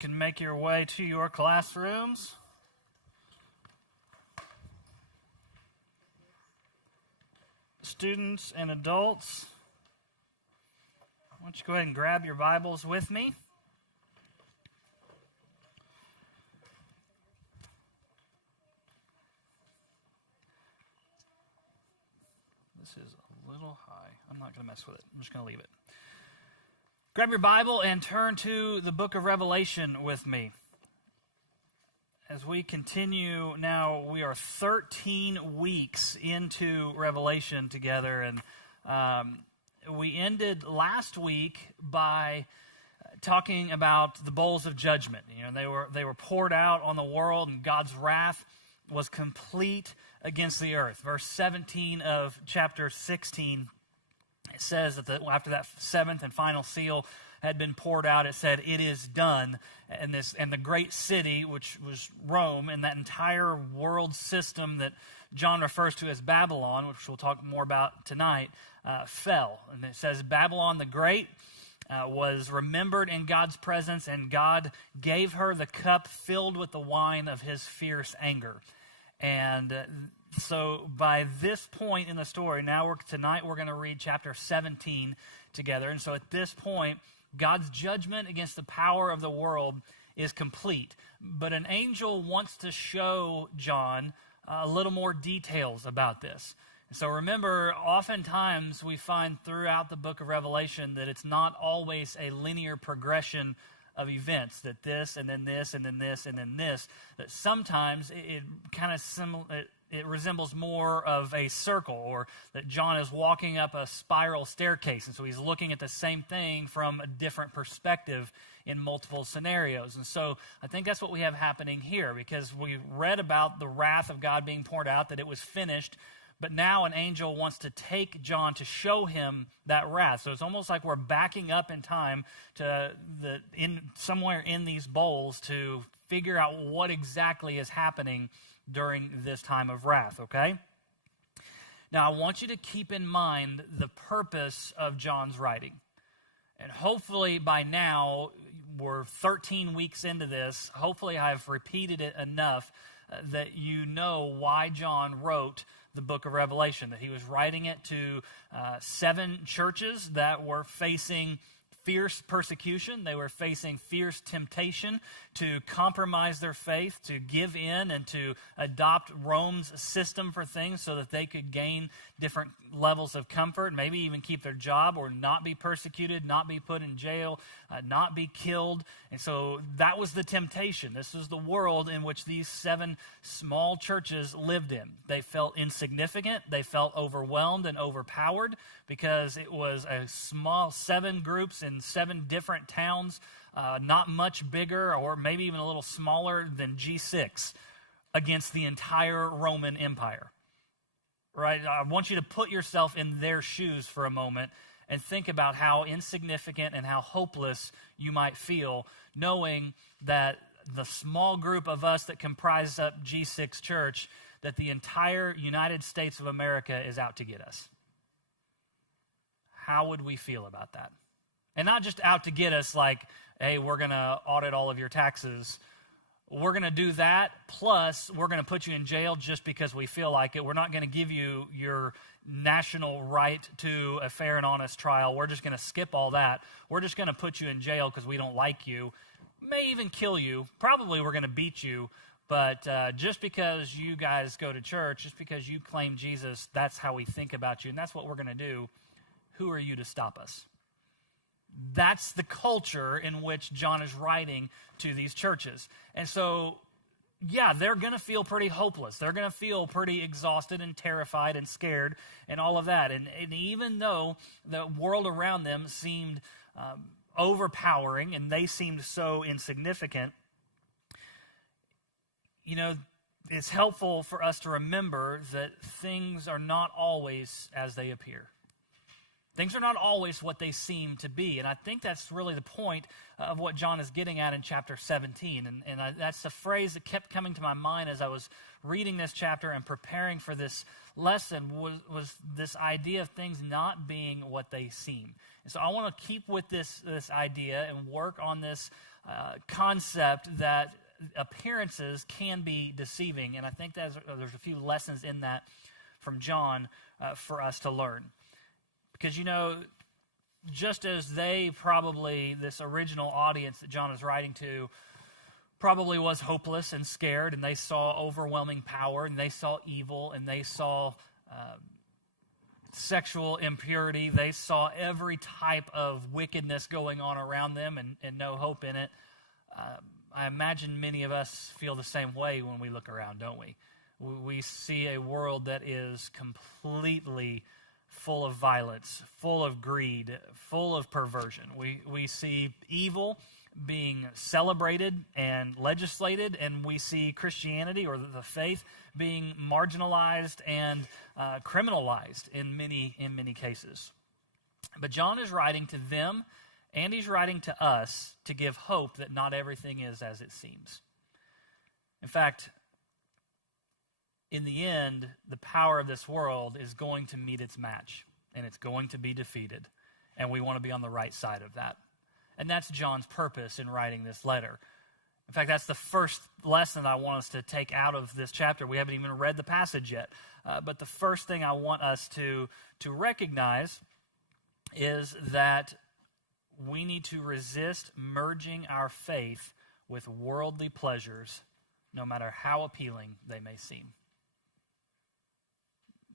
Can make your way to your classrooms. Students and adults, why don't you go ahead and grab your Bibles with me. This is a little high. I'm not going to mess with it. I'm just going to leave it. Grab your Bible and turn to the book of Revelation with me. As we continue now, we are 13 weeks into Revelation together, and we ended last week by talking about the bowls of judgment. You know, they were poured out on the world, and God's wrath was complete against the earth. Verse 17 of chapter 16. It says that after that seventh and final seal had been poured out, it said, "It is done." And the great city, which was Rome, and that entire world system that John refers to as Babylon, which we'll talk more about tonight, fell. And it says Babylon the Great was remembered in God's presence, and God gave her the cup filled with the wine of his fierce anger. And so by this point in the story, tonight we're going to read chapter 17 together. And so at this point, God's judgment against the power of the world is complete. But an angel wants to show John a little more details about this. So remember, oftentimes we find throughout the book of Revelation that it's not always a linear progression of events, that this and then this and then this and then this, that sometimes it kind of it resembles more of a circle, or that John is walking up a spiral staircase, and so he's looking at the same thing from a different perspective in multiple scenarios. And so I think that's what we have happening here, because we read about the wrath of God being poured out, that it was finished, but now an angel wants to take John to show him that wrath. So it's almost like we're backing up in time to somewhere in these bowls to figure out what exactly is happening during this time of wrath, okay? Now, I want you to keep in mind the purpose of John's writing. And hopefully by now, we're 13 weeks into this. Hopefully I've repeated it enough that you know why John wrote the book of Revelation, that he was writing it to 7 churches that were facing fierce persecution. They were facing fierce temptation to compromise their faith, to give in, and to adopt Rome's system for things so that they could gain different levels of comfort, maybe even keep their job or not be persecuted, not be put in jail, not be killed. And so that was the temptation. This was the world in which these 7 small churches lived in. They felt insignificant. They felt overwhelmed and overpowered because it was a small 7 groups in 7 different towns, not much bigger or maybe even a little smaller than G6 against the entire Roman Empire. Right? I want you to put yourself in their shoes for a moment and think about how insignificant and how hopeless you might feel knowing that the small group of us that comprise up G6 Church, that the entire United States of America is out to get us. How would we feel about that? And not just out to get us like, hey, we're going to audit all of your taxes. We're going to do that, plus we're going to put you in jail just because we feel like it. We're not going to give you your national right to a fair and honest trial. We're just going to skip all that. We're just going to put you in jail because we don't like you. May even kill you. Probably we're going to beat you. But just because you guys go to church, just because you claim Jesus, that's how we think about you, and that's what we're going to do. Who are you to stop us? That's the culture in which John is writing to these churches. And so, yeah, they're going to feel pretty hopeless. They're going to feel pretty exhausted and terrified and scared and all of that. And even though the world around them seemed overpowering and they seemed so insignificant, you know, it's helpful for us to remember that things are not always as they appear. Things are not always what they seem to be. And I think that's really the point of what John is getting at in chapter 17. And that's the phrase that kept coming to my mind as I was reading this chapter and preparing for this lesson was this idea of things not being what they seem. And so I want to keep with this idea and work on this concept that appearances can be deceiving, and I think there's a few lessons in that from John for us to learn. Because, just as this original audience that John is writing to, probably was hopeless and scared, and they saw overwhelming power, and they saw evil, and they saw sexual impurity. They saw every type of wickedness going on around them and no hope in it. I imagine many of us feel the same way when we look around, don't we? We see a world that is completely full of violence, full of greed, full of perversion. We see evil being celebrated and legislated, and we see Christianity or the faith being marginalized and criminalized in many cases. But John is writing to them, and he's writing to us to give hope that not everything is as it seems. In fact, in the end, the power of this world is going to meet its match, and it's going to be defeated, and we want to be on the right side of that. And that's John's purpose in writing this letter. In fact, that's the first lesson I want us to take out of this chapter. We haven't even read the passage yet, but the first thing I want us to recognize is that we need to resist merging our faith with worldly pleasures, no matter how appealing they may seem.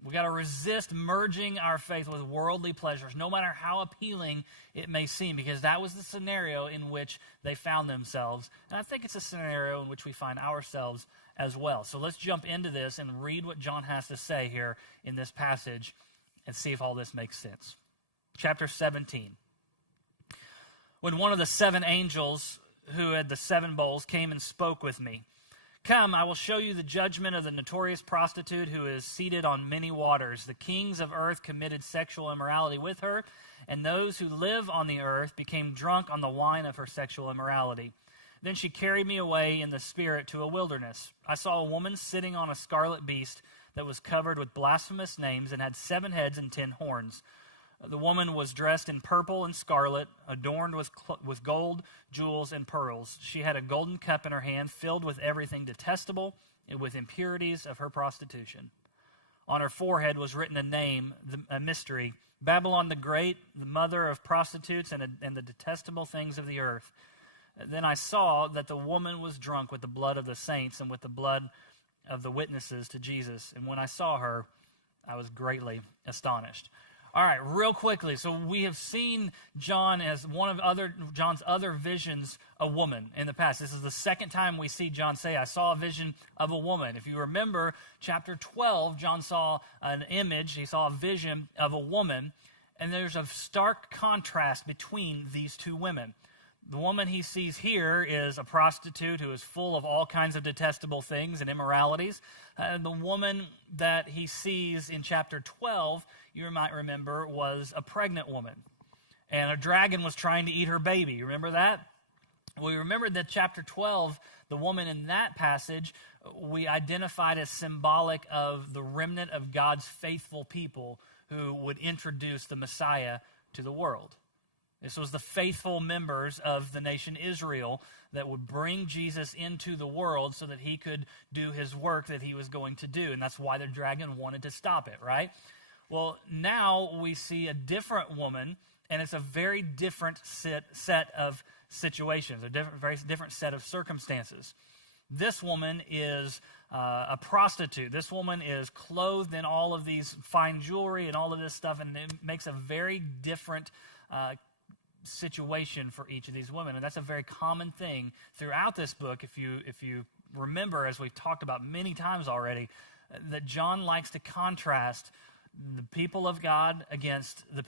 We got to resist merging our faith with worldly pleasures, no matter how appealing it may seem, because that was the scenario in which they found themselves. And I think it's a scenario in which we find ourselves as well. So let's jump into this and read what John has to say here in this passage and see if all this makes sense. Chapter 17. When one of the 7 angels who had the 7 bowls came and spoke with me, "Come, I will show you the judgment of the notorious prostitute who is seated on many waters. The kings of earth committed sexual immorality with her, and those who live on the earth became drunk on the wine of her sexual immorality. Then she carried me away in the spirit to a wilderness. I saw a woman sitting on a scarlet beast that was covered with blasphemous names and had 7 heads and 10 horns. The woman was dressed in purple and scarlet, adorned with gold, jewels, and pearls. She had a golden cup in her hand filled with everything detestable and with impurities of her prostitution. On her forehead was written a name, a mystery, Babylon the Great, the mother of prostitutes and the detestable things of the earth. Then I saw that the woman was drunk with the blood of the saints and with the blood of the witnesses to Jesus. And when I saw her, I was greatly astonished." All right, real quickly. So we have seen John as one of John's other visions, a woman, in the past. This is the second time we see John say, "I saw a vision of a woman." If you remember, chapter 12, John saw an image. He saw a vision of a woman, and there's a stark contrast between these 2 women. The woman he sees here is a prostitute who is full of all kinds of detestable things and immoralities. The woman that he sees in chapter 12, you might remember, was a pregnant woman. And a dragon was trying to eat her baby. You remember that? We remember that chapter 12, the woman in that passage, we identified as symbolic of the remnant of God's faithful people who would introduce the Messiah to the world. This was the faithful members of the nation Israel that would bring Jesus into the world so that he could do his work that he was going to do. And that's why the dragon wanted to stop it, right? Well, now we see a different woman, and it's a very different set of situations, very different set of circumstances. This woman is a prostitute. This woman is clothed in all of these fine jewelry and all of this stuff, and it makes a very different situation for each of these women. And that's a very common thing throughout this book. If you remember, as we've talked about many times already, that John likes to contrast the people of God against the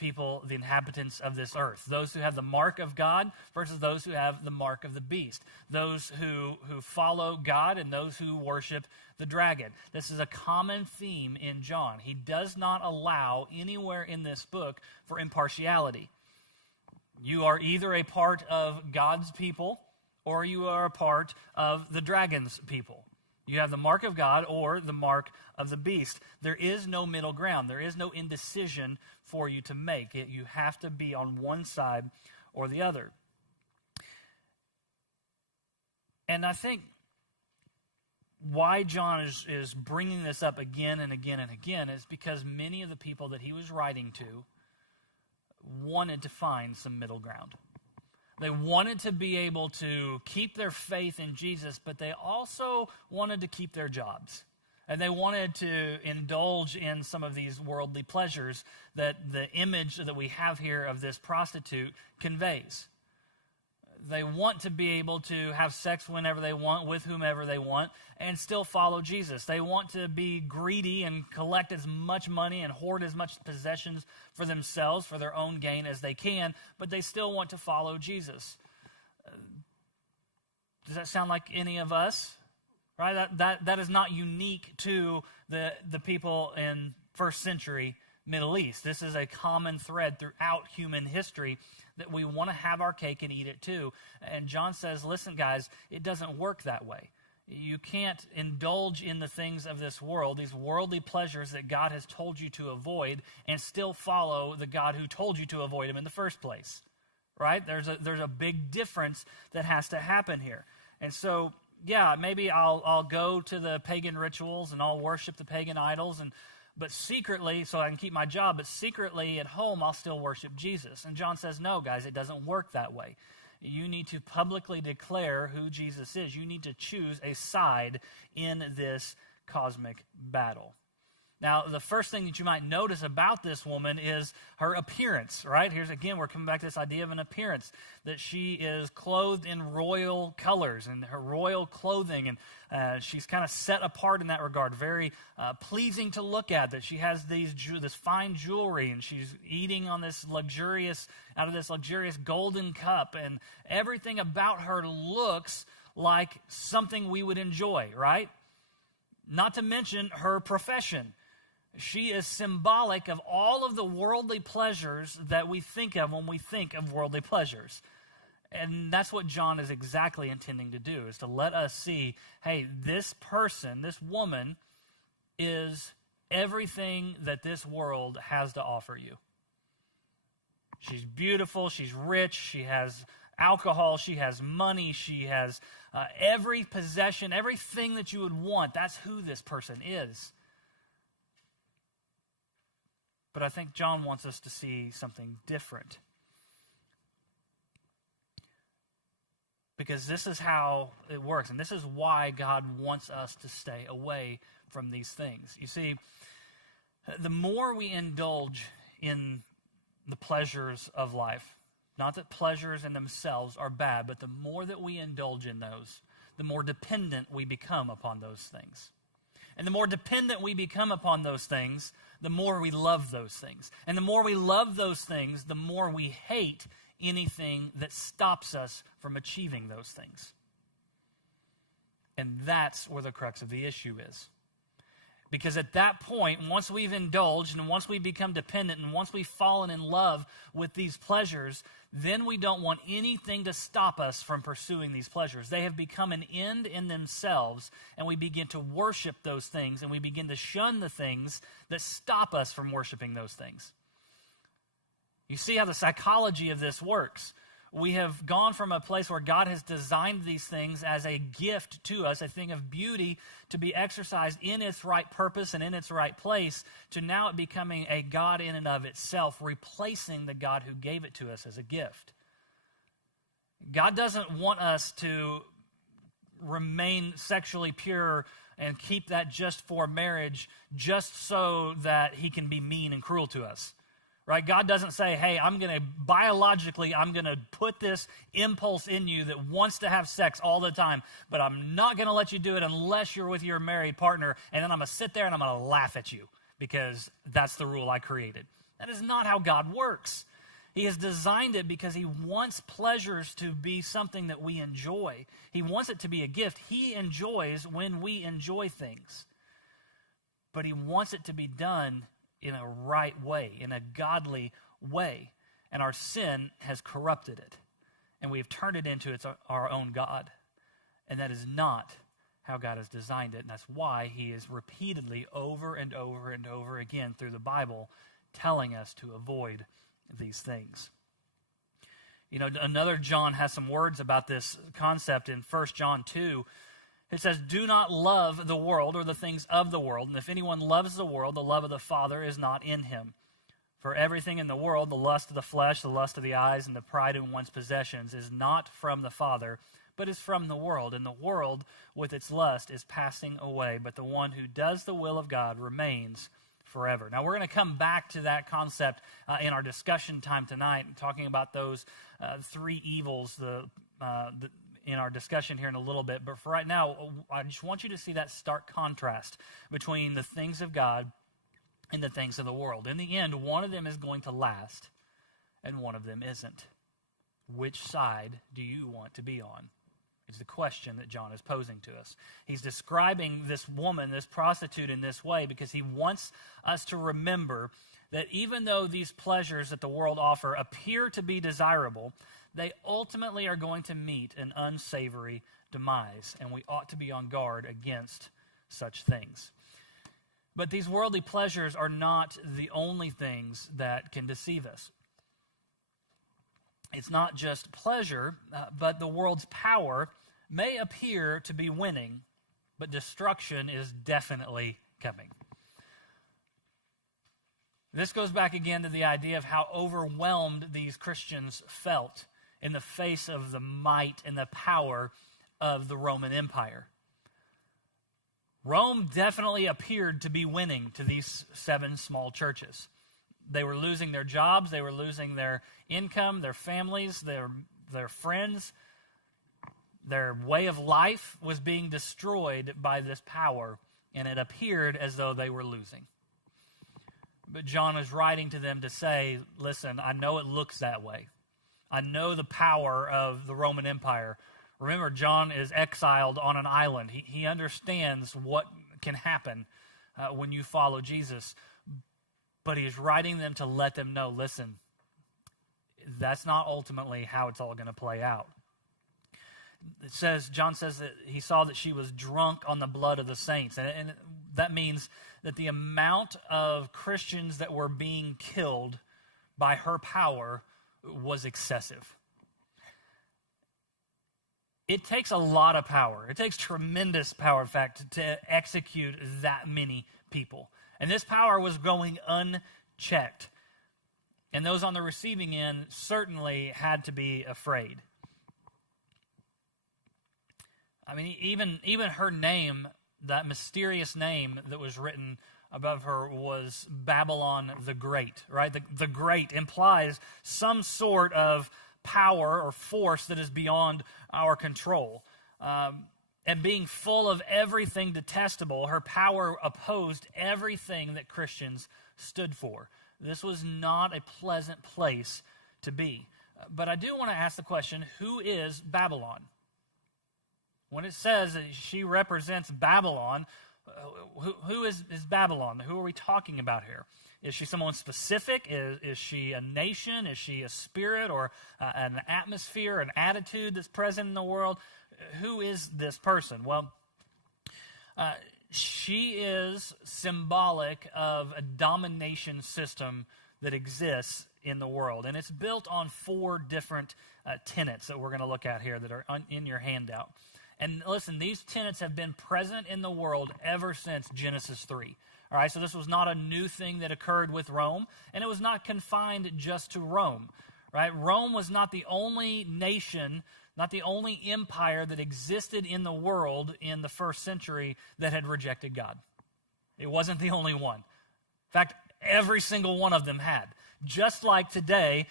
inhabitants of this earth. Those who have the mark of God versus those who have the mark of the beast. Those who follow God and those who worship the dragon. This is a common theme in John. He does not allow anywhere in this book for impartiality. You are either a part of God's people or you are a part of the dragon's people. You have the mark of God or the mark of the beast. There is no middle ground. There is no indecision for you to make. You have to be on one side or the other. And I think why John is bringing this up again and again and again is because many of the people that he was writing to wanted to find some middle ground. They wanted to be able to keep their faith in Jesus, but they also wanted to keep their jobs. And they wanted to indulge in some of these worldly pleasures that the image that we have here of this prostitute conveys. They want to be able to have sex whenever they want, with whomever they want, and still follow Jesus. They want to be greedy and collect as much money and hoard as much possessions for themselves, for their own gain as they can, but they still want to follow Jesus. Does that sound like any of us? Right? That is not unique to the people in first century Middle East. This is a common thread throughout human history, that we want to have our cake and eat it too. And John says, listen, guys, it doesn't work that way. You can't indulge in the things of this world, these worldly pleasures that God has told you to avoid, and still follow the God who told you to avoid them in the first place. Right? There's a big difference that has to happen here. And so, yeah, maybe I'll go to the pagan rituals and I'll worship the pagan idols, but secretly, so I can keep my job, but secretly at home I'll still worship Jesus. And John says, no, guys, it doesn't work that way. You need to publicly declare who Jesus is. You need to choose a side in this cosmic battle. Now, the first thing that you might notice about this woman is her appearance, right? Here's again, we're coming back to this idea of an appearance, that she is clothed in royal colors and her royal clothing, and she's kind of set apart in that regard, very pleasing to look at, that she has this fine jewelry, and she's eating on out of this luxurious golden cup, and everything about her looks like something we would enjoy, right? Not to mention her profession. She is symbolic of all of the worldly pleasures that we think of when we think of worldly pleasures. And that's what John is exactly intending to do, is to let us see, hey, this person, this woman, is everything that this world has to offer you. She's beautiful, she's rich, she has alcohol, she has money, she has every possession, everything that you would want. That's who this person is. But I think John wants us to see something different. Because this is how it works, and this is why God wants us to stay away from these things. You see, the more we indulge in the pleasures of life, not that pleasures in themselves are bad, but the more that we indulge in those, the more dependent we become upon those things. And the more dependent we become upon those things, the more we love those things. And the more we love those things, the more we hate anything that stops us from achieving those things. And that's where the crux of the issue is. Because at that point, once we've indulged and once we become dependent and once we've fallen in love with these pleasures, then we don't want anything to stop us from pursuing these pleasures. They have become an end in themselves, and we begin to worship those things, and we begin to shun the things that stop us from worshiping those things. You see how the psychology of this works. We have gone from a place where God has designed these things as a gift to us, a thing of beauty to be exercised in its right purpose and in its right place, to now it becoming a God in and of itself, replacing the God who gave it to us as a gift. God doesn't want us to remain sexually pure and keep that just for marriage, just so that he can be mean and cruel to us. Right? God doesn't say, hey, I'm going to put this impulse in you that wants to have sex all the time, but I'm not going to let you do it unless you're with your married partner, and then I'm going to sit there and I'm going to laugh at you because that's the rule I created. That is not how God works. He has designed it because he wants pleasures to be something that we enjoy. He wants it to be a gift. He enjoys when we enjoy things, but he wants it to be done in a right way, in a godly way. And our sin has corrupted it. And we've turned it into our own God. And that is not how God has designed it. And that's why he is repeatedly, over and over and over again through the Bible, telling us to avoid these things. Another John has some words about this concept in 1 John 2. It says, "Do not love the world or the things of the world. And if anyone loves the world, the love of the Father is not in him. For everything in the world, the lust of the flesh, the lust of the eyes, and the pride in one's possessions is not from the Father, but is from the world. And the world with its lust is passing away. But the one who does the will of God remains forever." Now, we're going to come back to that concept in our discussion time tonight, talking about those three evils in our discussion here in a little bit. But for right now, I just want you to see that stark contrast between the things of God and the things of the world. In the end, one of them is going to last, and one of them isn't. Which side do you want to be on? Is the question that John is posing to us. He's describing this woman, this prostitute, in this way because he wants us to remember that even though these pleasures that the world offer appear to be desirable, they ultimately are going to meet an unsavory demise, and we ought to be on guard against such things. But these worldly pleasures are not the only things that can deceive us. It's not just pleasure, but the world's power may appear to be winning, but destruction is definitely coming. This goes back again to the idea of how overwhelmed these Christians felt in the face of the might and the power of the Roman Empire. Rome definitely appeared to be winning to these 7 small churches. They were losing their jobs, they were losing their income, their families, their friends. Their way of life was being destroyed by this power, and it appeared as though they were losing. But John is writing to them to say, listen, I know it looks that way. I know the power of the Roman Empire. Remember, John is exiled on an island. He understands what can happen when you follow Jesus. But he's writing them to let them know, listen, that's not ultimately how it's all going to play out. John says that he saw that she was drunk on the blood of the saints. And that means that the amount of Christians that were being killed by her power was excessive. It takes a lot of power. It takes tremendous power, in fact, to execute that many people. And this power was going unchecked. And those on the receiving end certainly had to be afraid. I mean, even her name, that mysterious name that was written above her was Babylon the Great, right? The Great implies some sort of power or force that is beyond our control. And being full of everything detestable, her power opposed everything that Christians stood for. This was not a pleasant place to be. But I do want to ask the question, who is Babylon? When it says that she represents Babylon, who is Babylon? Who are we talking about here? Is she someone specific? Is she a nation? Is she a spirit or an atmosphere, an attitude that's present in the world? Who is this person? Well, she is symbolic of a domination system that exists in the world. And it's built on 4 different tenets that we're going to look at here that are in your handout. And listen, these tenets have been present in the world ever since Genesis 3. All right, so this was not a new thing that occurred with Rome, and it was not confined just to Rome. Right? Rome was not the only nation, not the only empire that existed in the world in the first century that had rejected God. It wasn't the only one. In fact, every single one of them had. Just like today,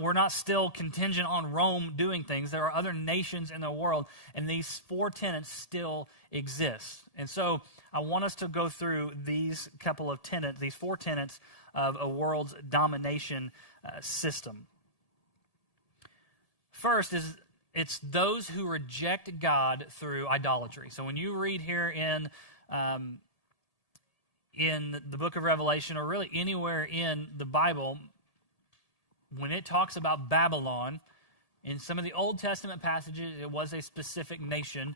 we're not still contingent on Rome doing things. There are other nations in the world, and these 4 tenets still exist. And so I want us to go through these couple of tenets, these 4 tenets of a world's domination system. First is it's those who reject God through idolatry. So when you read here in the book of Revelation, or really anywhere in the Bible, when it talks about Babylon, in some of the Old Testament passages, it was a specific nation.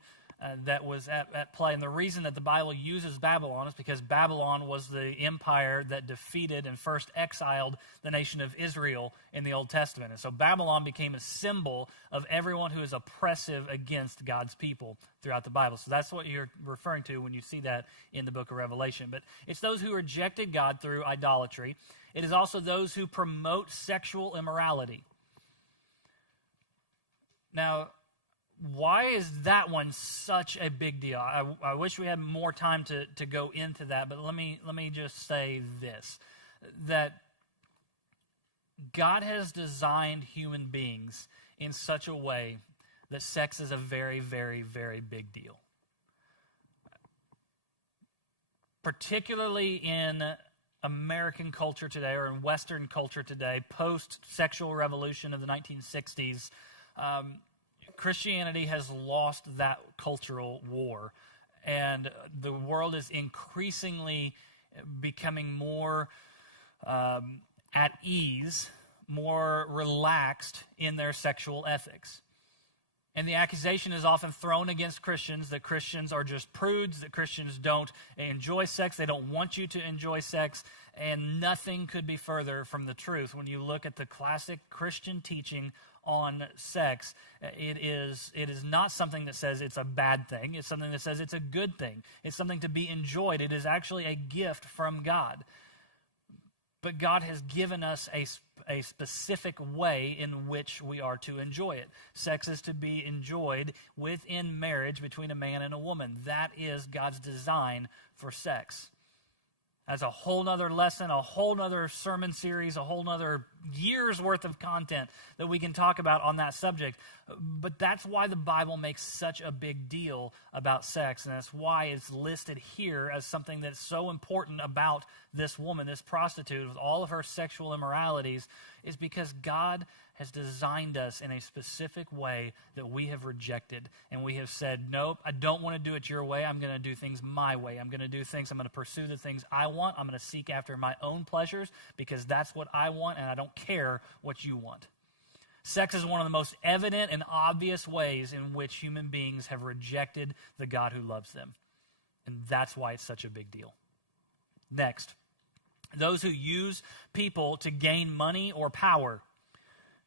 that was at play. And the reason that the Bible uses Babylon is because Babylon was the empire that defeated and first exiled the nation of Israel in the Old Testament. And so Babylon became a symbol of everyone who is oppressive against God's people throughout the Bible. So that's what you're referring to when you see that in the book of Revelation. But it's those who rejected God through idolatry. It is also those who promote sexual immorality. Now, why is that one such a big deal? I wish we had more time to go into that, but let me just say this, that God has designed human beings in such a way that sex is a very, very, very big deal. Particularly in American culture today, or in Western culture today, post-sexual revolution of the 1960s, Christianity has lost that cultural war, and the world is increasingly becoming more at ease, more relaxed in their sexual ethics. And the accusation is often thrown against Christians that Christians are just prudes, that Christians don't enjoy sex, they don't want you to enjoy sex, and nothing could be further from the truth. When you look at the classic Christian teaching on sex, it is not something that says it's a bad thing. It's something that says it's a good thing. It's something to be enjoyed. It is actually a gift from God. But God has given us a specific way in which we are to enjoy it. Sex is to be enjoyed within marriage between a man and a woman. That is God's design for sex. That's a whole nother lesson, a whole nother sermon series, a whole nother year's worth of content that we can talk about on that subject. But that's why the Bible makes such a big deal about sex, and that's why it's listed here as something that's so important about this woman, this prostitute, with all of her sexual immoralities, is because God has designed us in a specific way that we have rejected. And we have said, nope, I don't want to do it your way. I'm going to do things my way. I'm going to pursue the things I want. I'm going to seek after my own pleasures because that's what I want, and I don't care what you want. Sex is one of the most evident and obvious ways in which human beings have rejected the God who loves them. And that's why it's such a big deal. Next, those who use people to gain money or power.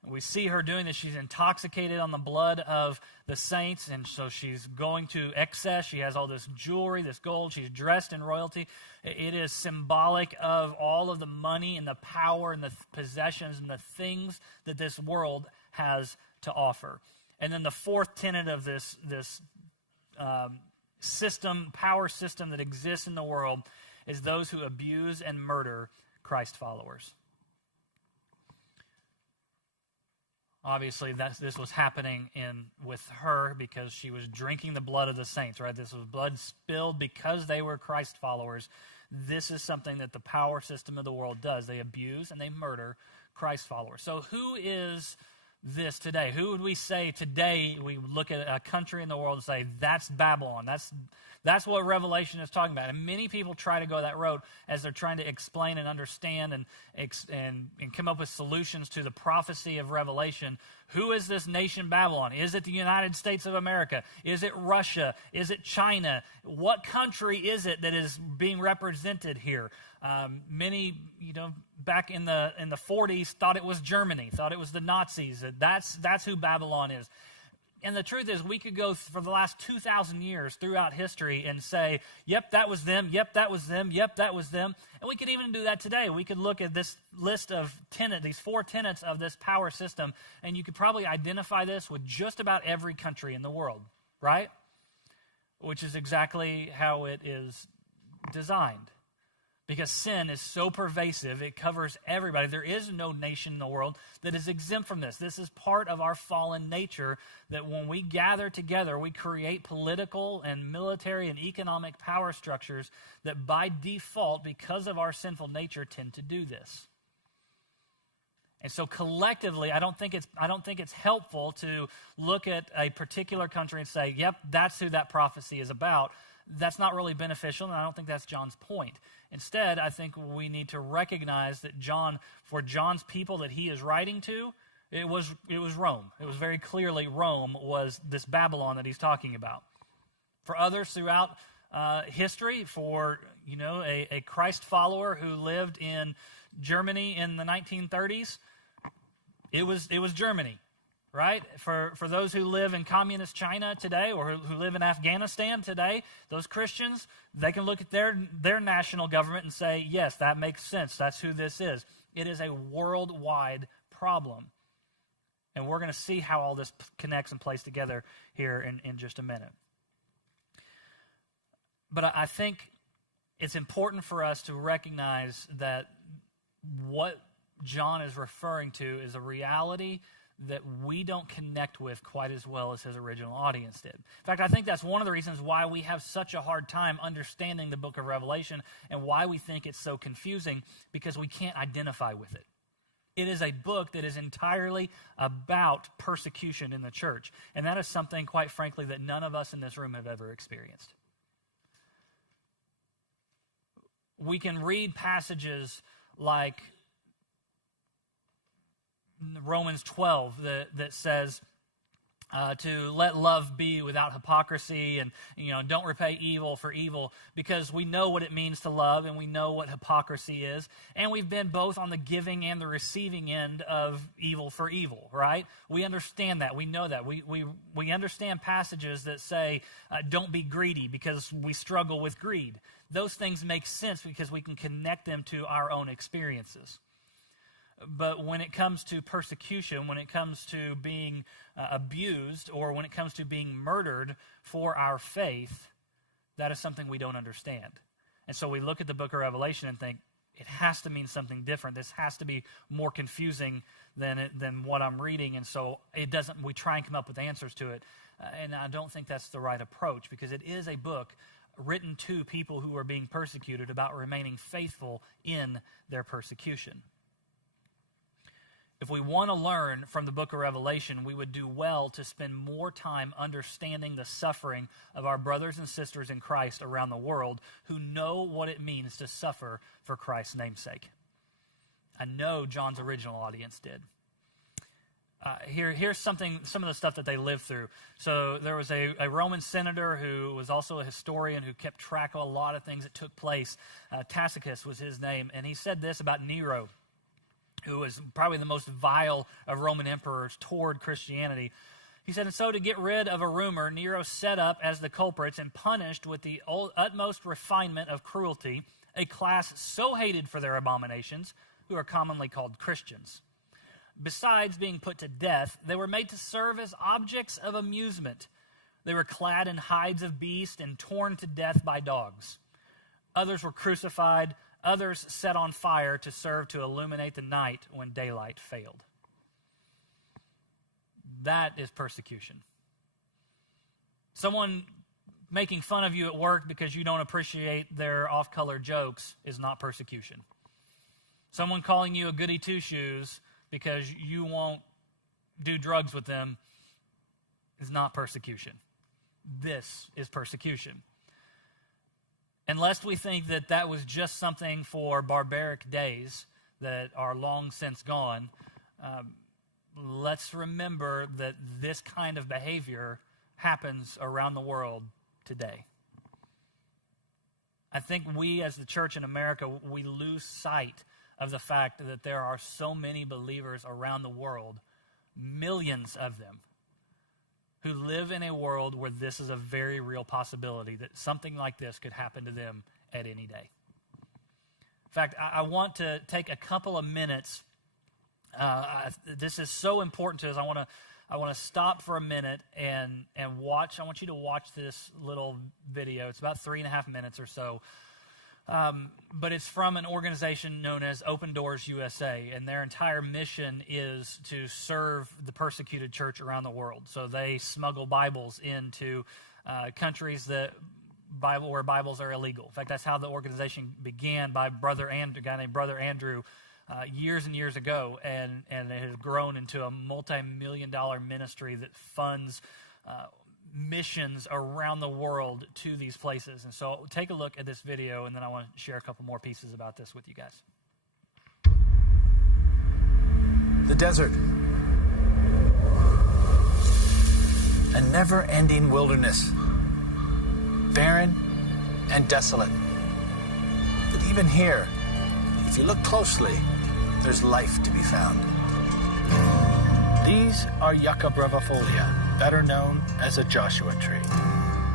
We see her doing this. She's intoxicated on the blood of the saints, and so she's going to excess. She has all this jewelry, this gold. She's dressed in royalty. It is symbolic of all of the money and the power and the possessions and the things that this world has to offer. And then the fourth tenet of this system, power system that exists in the world, is those who abuse and murder Christ followers. Obviously, this was happening with her because she was drinking the blood of the saints, right? This was blood spilled because they were Christ followers. This is something that the power system of the world does. They abuse and they murder Christ followers. So who is this today? Who would we say today we look at a country in the world and say, that's Babylon. That's what Revelation is talking about. And many people try to go that road as they're trying to explain and understand and come up with solutions to the prophecy of Revelation. Who is this nation Babylon? Is it the United States of America? Is it Russia? Is it China? What country is it that is being represented here? Many, back in the 40s thought it was Germany, thought it was the Nazis. That's who Babylon is. And the truth is, we could go for the last 2,000 years throughout history and say, yep, that was them, yep, that was them, yep, that was them. And we could even do that today. We could look at this list of these 4 tenets of this power system, and you could probably identify this with just about every country in the world, right? Which is exactly how it is designed. Because sin is so pervasive, it covers everybody. There is no nation in the world that is exempt from this. This is part of our fallen nature, that when we gather together, we create political and military and economic power structures that by default, because of our sinful nature, tend to do this. And so collectively, I don't think it's helpful to look at a particular country and say, yep, that's who that prophecy is about. That's not really beneficial, and I don't think that's John's point. Instead, I think we need to recognize that for John's people that he is writing to, it was Rome. It was very clearly Rome was this Babylon that he's talking about. For others throughout history, for a Christ follower who lived in Germany in the 1930s, it was Germany, right? For those who live in communist China today, or who live in Afghanistan today, those Christians, they can look at their national government and say, yes, that makes sense. That's who this is. It is a worldwide problem. And we're going to see how all this connects and plays together here in just a minute. But I think it's important for us to recognize that what John is referring to is a reality that we don't connect with quite as well as his original audience did. In fact, I think that's one of the reasons why we have such a hard time understanding the book of Revelation and why we think it's so confusing, because we can't identify with it. It is a book that is entirely about persecution in the church, and that is something, quite frankly, that none of us in this room have ever experienced. We can read passages like Romans 12 that says to let love be without hypocrisy, and don't repay evil for evil, because we know what it means to love and we know what hypocrisy is, and we've been both on the giving and the receiving end of evil for evil, right? We understand that. We know that. We understand passages that say don't be greedy, because we struggle with greed. Those things make sense because we can connect them to our own experiences. But when it comes to persecution, when it comes to being abused, or when it comes to being murdered for our faith, that is something we don't understand. And so we look at the book of Revelation and think, it has to mean something different. This has to be more confusing than what I'm reading. And so we try and come up with answers to it. And I don't think that's the right approach, because it is a book written to people who are being persecuted about remaining faithful in their persecution. If we want to learn from the book of Revelation, we would do well to spend more time understanding the suffering of our brothers and sisters in Christ around the world who know what it means to suffer for Christ's namesake. I know John's original audience did. Here's some of the stuff that they lived through. So there was a Roman senator who was also a historian who kept track of a lot of things that took place. Tacitus was his name, and he said this about Nero, who was probably the most vile of Roman emperors toward Christianity. He said, and so to get rid of a rumor, Nero set up as the culprits and punished with the utmost refinement of cruelty a class so hated for their abominations, who are commonly called Christians. Besides being put to death, they were made to serve as objects of amusement. They were clad in hides of beasts and torn to death by dogs. Others were crucified, others set on fire to serve to illuminate the night when daylight failed. That is persecution. Someone making fun of you at work because you don't appreciate their off-color jokes is not persecution. Someone calling you a goody two-shoes because you won't do drugs with them is not persecution. This is persecution. And lest we think that that was just something for barbaric days that are long since gone, let's remember that this kind of behavior happens around the world today. I think we as the church in America, we lose sight of the fact that there are so many believers around the world, millions of them, who live in a world where this is a very real possibility that something like this could happen to them at any day. In fact, I want to take a couple of minutes. This is so important to us. I want to stop for a minute and watch. I want you to watch this little video. It's about 3.5 minutes or so. But it's from an organization known as Open Doors USA, and their entire mission is to serve the persecuted church around the world. So they smuggle Bibles into countries where Bibles are illegal. In fact, that's how the organization began, by a guy named Brother Andrew, years and years ago, and it has grown into a multi-million-dollar ministry that funds missions around the world to these places. And so take a look at this video, and then I want to share a couple more pieces about this with you guys. The desert. A never-ending wilderness. barren and desolate. But even here, if you look closely, there's life to be found. These are Yucca brevifolia, better known as a Joshua tree.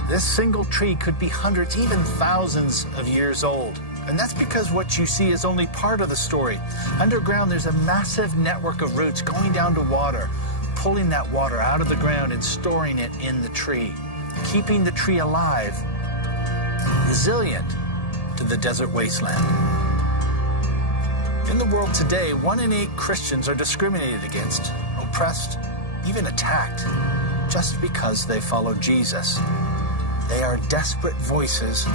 This single tree could be hundreds, even thousands of years old. And that's because what you see is only part of the story. Underground, there's a massive network of roots going down to water, pulling that water out of the ground and storing it in the tree, keeping the tree alive, resilient to the desert wasteland. In the world today, 1 in 8 Christians are discriminated against, oppressed, even attacked, just because they follow Jesus. They are desperate voices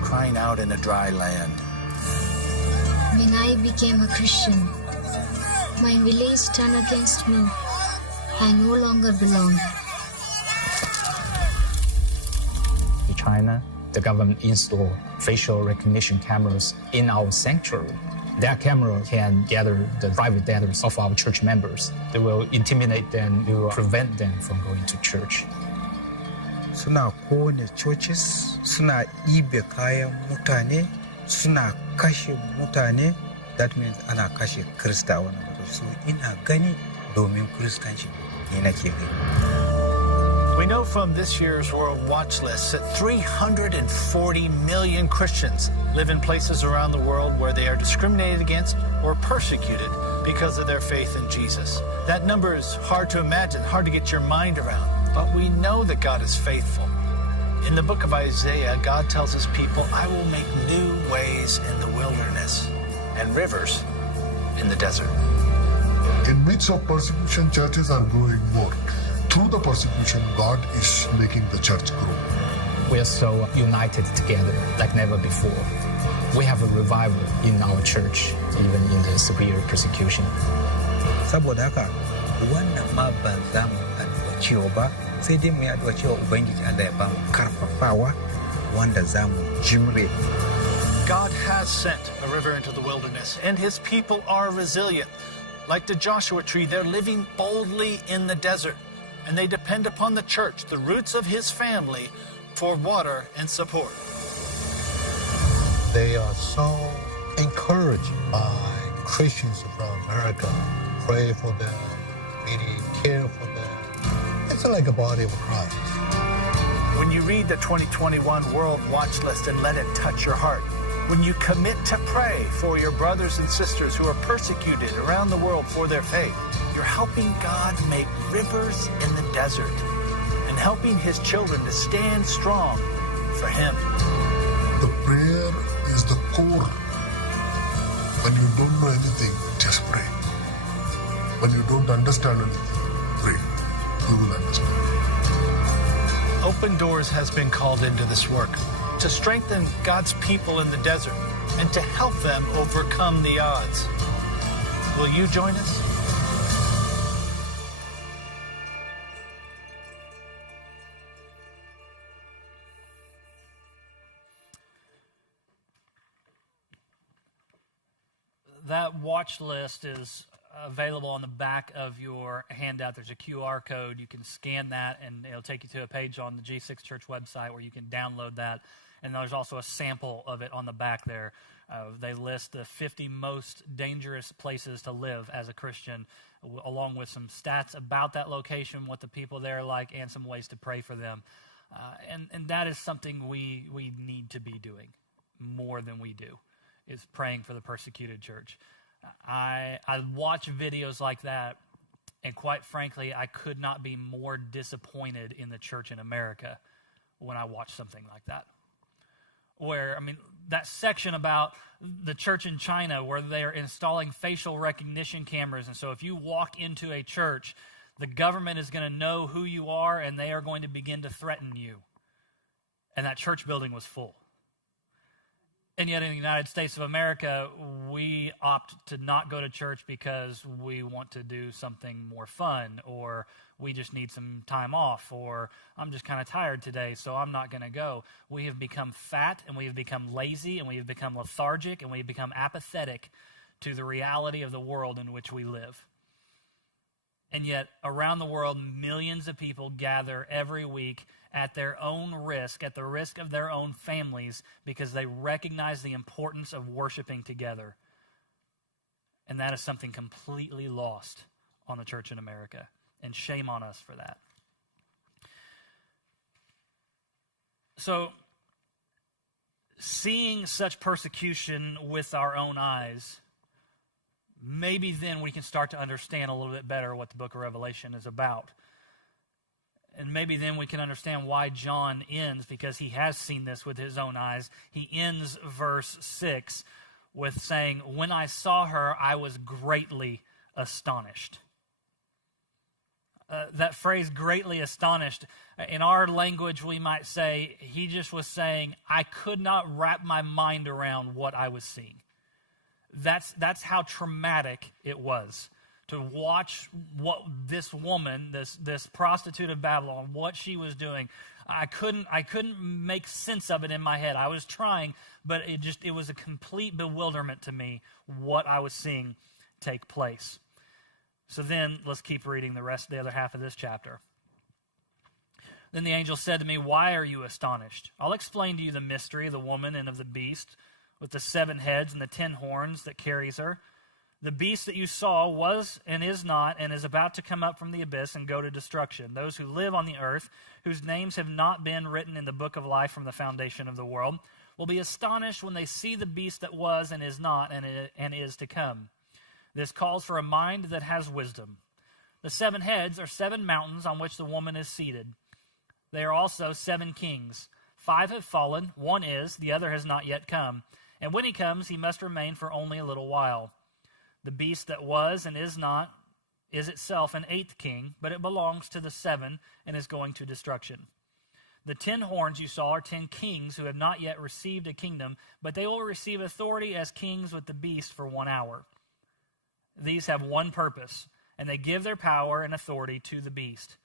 crying out in a dry land. When I became a Christian, my village turned against me. I no longer belong. In China, the government installed facial recognition cameras in our sanctuary. That camera can gather the private data of our church members. They will intimidate them, they will prevent them from going to church. Suna kone churches, suna ibe kayan mutane, suna kashe mutane. That means ana kashe Krista wani wato. So ina gani domin Kristanci ne nake gani. We know from this year's World Watch List that 340 million Christians live in places around the world where they are discriminated against or persecuted because of their faith in Jesus. That number is hard to imagine, hard to get your mind around, but we know that God is faithful. In the book of Isaiah, God tells his people, I will make new ways in the wilderness and rivers in the desert. In midst of persecution, churches are growing more. Through the persecution, God is making the church grow. We are so united together like never before. We have a revival in our church, even in the severe persecution. Saboda haka wannan ma ban za mu addu'a cewa ba, sai dai mu yi addu'a cewa Ubangiji Allah ya ba mu karfafawa wanda za mu jimre. God has sent a river into the wilderness, and his people are resilient. Like the Joshua tree, they're living boldly in the desert, and they depend upon the church, the roots of his family, for water and support. They are so encouraged by Christians around America. Pray for them, really care for them. It's like a body of Christ. When you read the 2021 World Watch List and let it touch your heart, when you commit to pray for your brothers and sisters who are persecuted around the world for their faith, you're helping God make rivers in the desert and helping his children to stand strong for him. The prayer is the core. When you don't know anything, just pray. When you don't understand anything, pray. You will understand. Open Doors has been called into this work to strengthen God's people in the desert and to help them overcome the odds. Will you join us? That watch list is available on the back of your handout. There's a QR code. You can scan that, and it'll take you to a page on the G6 Church website where you can download that. And there's also a sample of it on the back there. They list the 50 most dangerous places to live as a Christian, along with some stats about that location, what the people there are like, and some ways to pray for them. And that is something we need to be doing more than we do, is praying for the persecuted church. I watch videos like that, and quite frankly, I could not be more disappointed in the church in America when I watch something like that. Where, that section about the church in China where they're installing facial recognition cameras, and so if you walk into a church, the government is going to know who you are, and they are going to begin to threaten you. And that church building was full. And yet in the United States of America, we opt to not go to church because we want to do something more fun, or we just need some time off, or I'm just kind of tired today, so I'm not going to go. We have become fat, and we have become lazy, and we have become lethargic, and we have become apathetic to the reality of the world in which we live. And yet, around the world, millions of people gather every week at their own risk, at the risk of their own families, because they recognize the importance of worshiping together. And that is something completely lost on the church in America. And shame on us for that. So, seeing such persecution with our own eyes, maybe then we can start to understand a little bit better what the book of Revelation is about. And maybe then we can understand why John ends, because he has seen this with his own eyes. He ends verse 6 with saying, "When I saw her, I was greatly astonished." That phrase, greatly astonished, in our language we might say, he just was saying, I could not wrap my mind around what I was seeing. That's how traumatic it was to watch what this woman, this prostitute of Babylon, what she was doing. I couldn't make sense of it in my head. I was trying, but it was a complete bewilderment to me what I was seeing take place. So then, let's keep reading the other half of this chapter. Then the angel said to me, "Why are you astonished? I'll explain to you the mystery of the woman and of the beast, with the 7 heads and the 10 horns that carries her. The beast that you saw was and is not, and is about to come up from the abyss and go to destruction. Those who live on the earth, whose names have not been written in the book of life from the foundation of the world, will be astonished when they see the beast that was and is not and is to come. This calls for a mind that has wisdom. The 7 heads are 7 mountains on which the woman is seated. They are also 7 kings. 5 have fallen, 1 is, the other has not yet come. And when he comes, he must remain for only a little while. The beast that was and is not is itself an 8th king, but it belongs to the 7 and is going to destruction. The 10 horns you saw are 10 kings who have not yet received a kingdom, but they will receive authority as kings with the beast for 1 hour. These have one purpose, and they give their power and authority to the beast.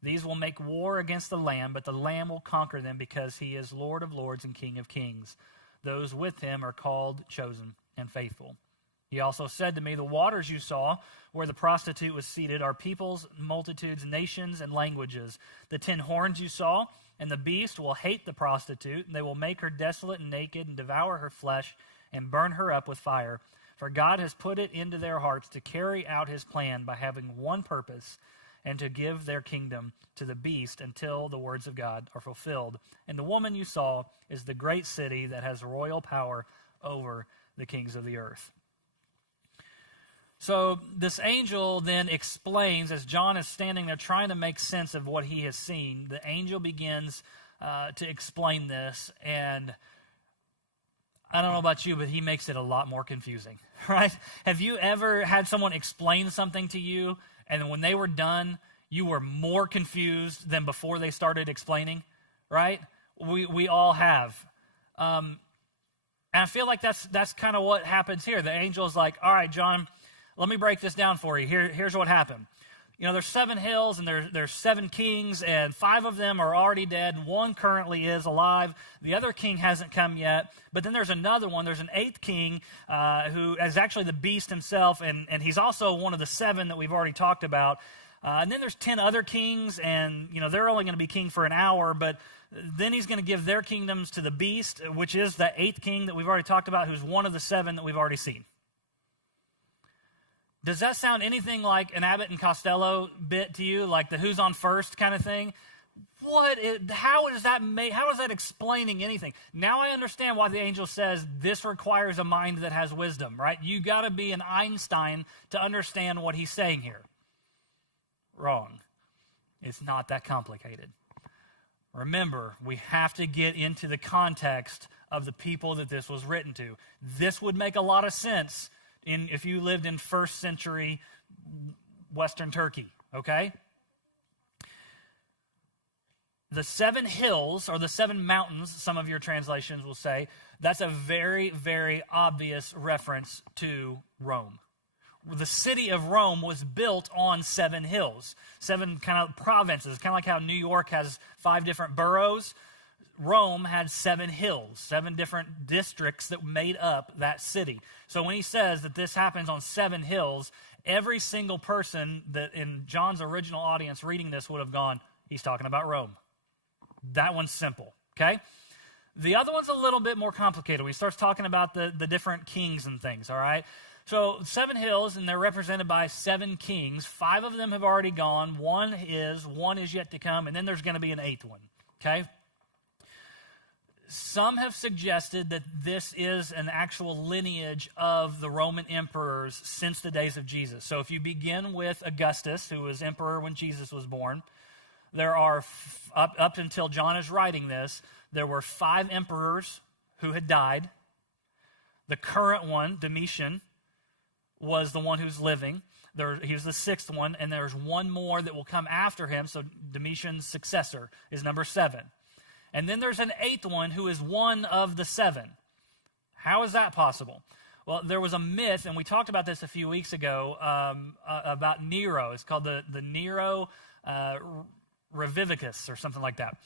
These will make war against the Lamb, but the Lamb will conquer them because he is Lord of lords and King of kings. Those with him are called, chosen, and faithful. He also said to me, the waters you saw where the prostitute was seated are peoples, multitudes, nations, and languages. The 10 horns you saw and the beast will hate the prostitute, and they will make her desolate and naked and devour her flesh and burn her up with fire. For God has put it into their hearts to carry out his plan by having one purpose, and to give their kingdom to the beast until the words of God are fulfilled. And the woman you saw is the great city that has royal power over the kings of the earth. So this angel then explains, as John is standing there trying to make sense of what he has seen, the angel begins to explain this, and I don't know about you, but he makes it a lot more confusing, right? Have you ever had someone explain something to you, and when they were done, you were more confused than before they started explaining, right? We all have. And I feel like that's kind of what happens here. The angel is like, all right, John, let me break this down for you. Here's what happened. You know, there's 7 hills, and there's 7 kings, and 5 of them are already dead. 1 currently is alive. The other king hasn't come yet. But then there's another one. There's an 8th king who is actually the beast himself, and he's also one of the 7 that we've already talked about. And then there's 10 other kings, and, you know, they're only going to be king for an hour, but then he's going to give their kingdoms to the beast, which is the 8th king that we've already talked about, who's one of the 7 that we've already seen. Does that sound anything like an Abbott and Costello bit to you, like the who's on first kind of thing? How is that explaining anything? Now I understand why the angel says this requires a mind that has wisdom, right? You got to be an Einstein to understand what he's saying here. Wrong. It's not that complicated. Remember, we have to get into the context of the people that this was written to. This would make a lot of sense if you lived in 1st century Western Turkey, okay? The 7 hills, or the 7 mountains, some of your translations will say, that's a very, very obvious reference to Rome. The city of Rome was built on 7 hills, 7 kind of provinces, kind of like how New York has 5 different boroughs. Rome had 7 hills, 7 different districts that made up that city. So when he says that this happens on 7 hills, every single person that in John's original audience reading this would have gone, he's talking about Rome. That one's simple, okay? The other one's a little bit more complicated. We start talking about the different kings and things, all right? So 7 hills, and they're represented by 7 kings. 5 of them have already gone. One is yet to come, and then there's going to be an 8th one, okay? Some have suggested that this is an actual lineage of the Roman emperors since the days of Jesus. So if you begin with Augustus, who was emperor when Jesus was born, there are, up until John is writing this, there were 5 emperors who had died. The current one, Domitian, was the one who's living. He was the 6th one, and there's one more that will come after him. So Domitian's successor is number 7. And then there's an 8th one who is one of the 7. How is that possible? Well, there was a myth, and we talked about this a few weeks ago, about Nero. It's called the Nero Revivicus or something like that,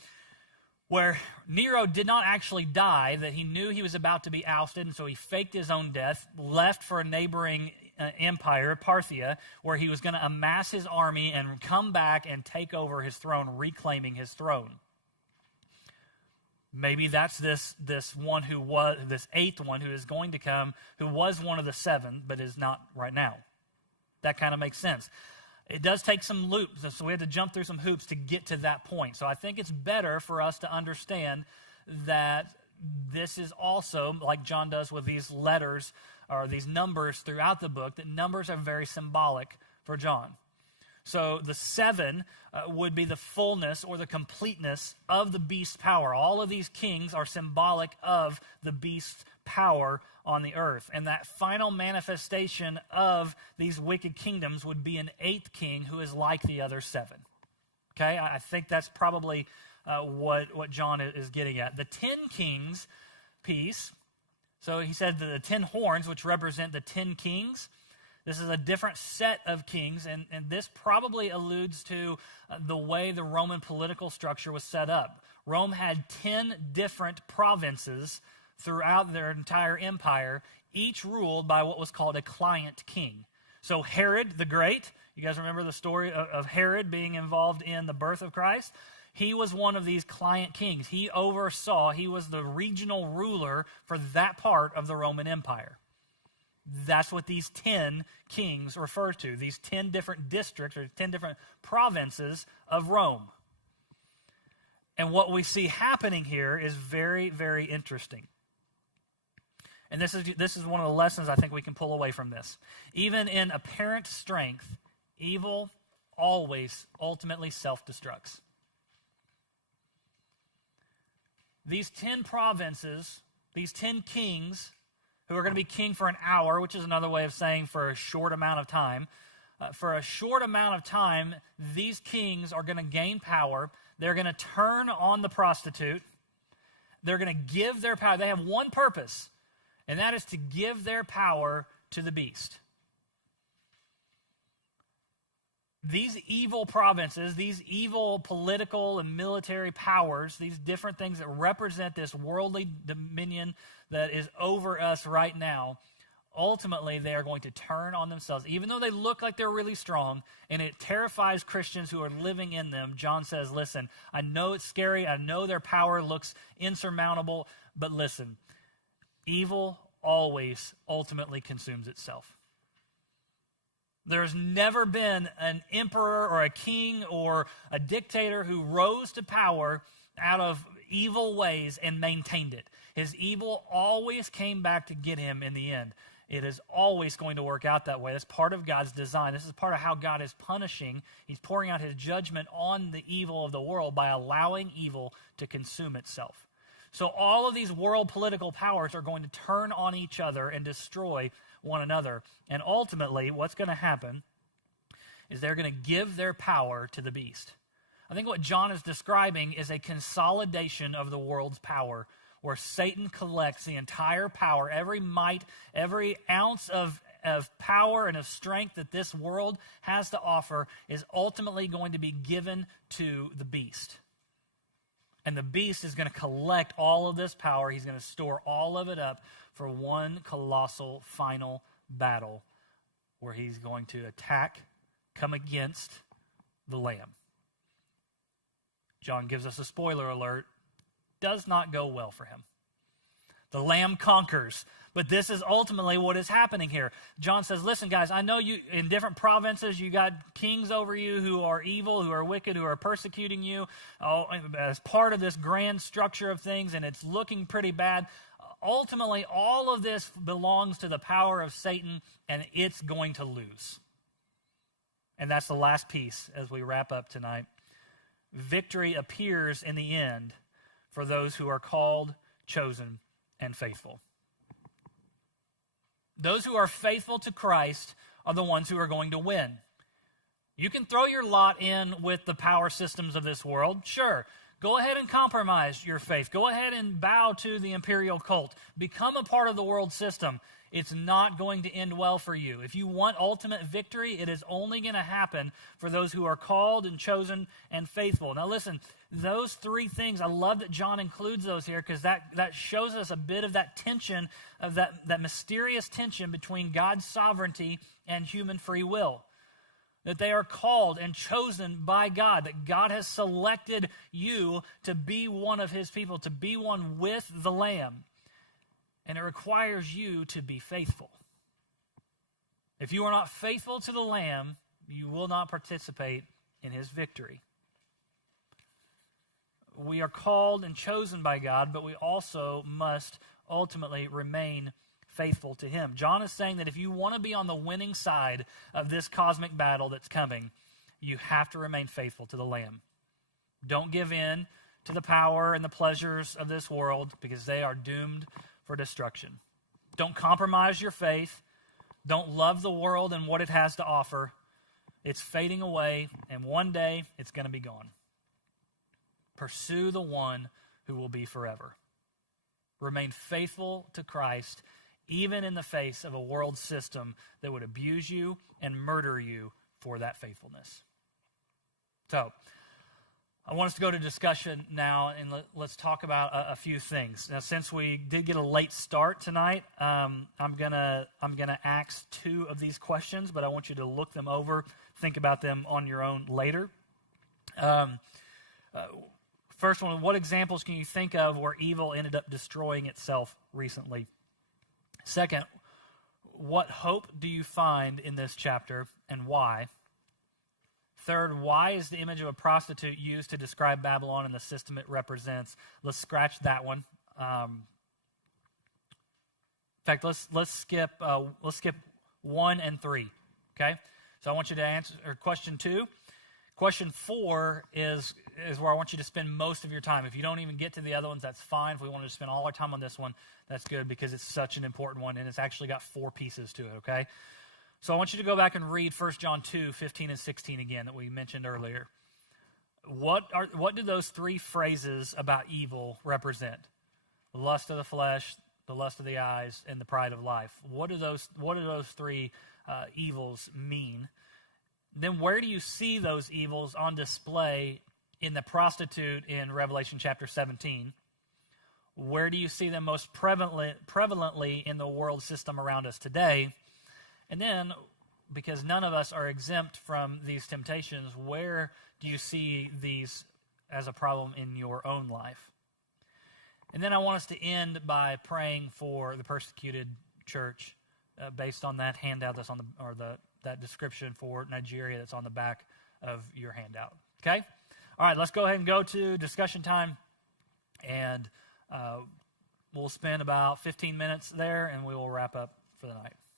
where Nero did not actually die, that he knew he was about to be ousted, and so he faked his own death, left for a neighboring empire, Parthia, where he was going to amass his army and come back and take over his throne, reclaiming his throne. Maybe that's this one who was, this 8th one who is going to come, who was one of the 7, but is not right now. That kind of makes sense. It does take some loops, so we had to jump through some hoops to get to that point. So I think it's better for us to understand that this is also, like John does with these letters or these numbers throughout the book, that numbers are very symbolic for John. So the 7 would be the fullness or the completeness of the beast's power. All of these kings are symbolic of the beast's power on the earth. And that final manifestation of these wicked kingdoms would be an 8th king who is like the other 7. Okay, I think that's probably what John is getting at. The 10 kings piece, so he said the 10 horns, which represent the 10 kings. This is a different set of kings, and this probably alludes to the way the Roman political structure was set up. Rome had 10 different provinces throughout their entire empire, each ruled by what was called a client king. So Herod the Great, you guys remember the story of Herod being involved in the birth of Christ? He was one of these client kings. He was the regional ruler for that part of the Roman Empire. That's what these 10 kings refer to, these 10 different districts or 10 different provinces of Rome. And what we see happening here is very, very interesting. And this is one of the lessons I think we can pull away from this. Even in apparent strength, evil always ultimately self-destructs. These 10 provinces, these 10 kings, who are going to be king for an hour, which is another way of saying for a short amount of time. For a short amount of time, these kings are going to gain power. They're going to turn on the prostitute. They're going to give their power. They have one purpose, and that is to give their power to the beast. These evil provinces, these evil political and military powers, these different things that represent this worldly dominion that is over us right now, ultimately they are going to turn on themselves. Even though they look like they're really strong, and it terrifies Christians who are living in them, John says, listen, I know it's scary, I know their power looks insurmountable, but listen, evil always ultimately consumes itself. There's never been an emperor or a king or a dictator who rose to power out of evil ways and maintained it. His evil always came back to get him in the end. It is always going to work out that way. That's part of God's design. This is part of how God is punishing. He's pouring out his judgment on the evil of the world by allowing evil to consume itself. So all of these world political powers are going to turn on each other and destroy one another. And ultimately, what's going to happen is they're going to give their power to the beast. I think what John is describing is a consolidation of the world's power, where Satan collects the entire power, every might, every ounce of power and of strength that this world has to offer is ultimately going to be given to the beast. And the beast is going to collect all of this power. He's going to store all of it up for one colossal final battle where he's going to attack, come against the Lamb. John gives us a spoiler alert, does not go well for him. The Lamb conquers. But this is ultimately what is happening here. John says, listen, guys, I know you in different provinces, you got kings over you who are evil, who are wicked, who are persecuting you as part of this grand structure of things, and it's looking pretty bad. Ultimately, all of this belongs to the power of Satan, and it's going to lose. And that's the last piece as we wrap up tonight. Victory appears in the end for those who are called, chosen, and faithful. Those who are faithful to Christ are the ones who are going to win. You can throw your lot in with the power systems of this world. Sure, go ahead and compromise your faith. Go ahead and bow to the imperial cult. Become a part of the world system. It's not going to end well for you. If you want ultimate victory, it is only going to happen for those who are called and chosen and faithful. Now listen, those three things, I love that John includes those here because that shows us a bit of that tension, of that mysterious tension between God's sovereignty and human free will. That they are called and chosen by God, that God has selected you to be one of his people, to be one with the Lamb. And it requires you to be faithful. If you are not faithful to the Lamb, you will not participate in his victory. We are called and chosen by God, but we also must ultimately remain faithful to him. John is saying that if you want to be on the winning side of this cosmic battle that's coming, you have to remain faithful to the Lamb. Don't give in to the power and the pleasures of this world because they are doomed for destruction. Don't compromise your faith. Don't love the world and what it has to offer. It's fading away, and one day it's going to be gone. Pursue the one who will be forever. Remain faithful to Christ, even in the face of a world system that would abuse you and murder you for that faithfulness. So, I want us to go to discussion now, and let's talk about a few things. Now, since we did get a late start tonight, I'm gonna ask two of these questions, but I want you to look them over, think about them on your own later. First one, what examples can you think of where evil ended up destroying itself recently? Second, what hope do you find in this chapter, and why? Third, why is the image of a prostitute used to describe Babylon and the system it represents? Let's scratch that one. In fact, let's skip 1 and 3. Okay, so I want you to answer question 2. Question 4 is where I want you to spend most of your time. If you don't even get to the other ones, that's fine. If we wanted to spend all our time on this one, that's good because it's such an important one, and it's actually got 4 pieces to it. Okay. So I want you to go back and read 1 John 2, 15 and 16 again that we mentioned earlier. What do those 3 phrases about evil represent? The lust of the flesh, the lust of the eyes, and the pride of life. What do those 3 evils mean? Then where do you see those evils on display in the prostitute in Revelation chapter 17? Where do you see them most prevalently in the world system around us today? And then, because none of us are exempt from these temptations, where do you see these as a problem in your own life? And then I want us to end by praying for the persecuted church based on that handout that's on that description for Nigeria that's on the back of your handout. Okay? All right, let's go ahead and go to discussion time, and we'll spend about 15 minutes there, and we will wrap up for the night.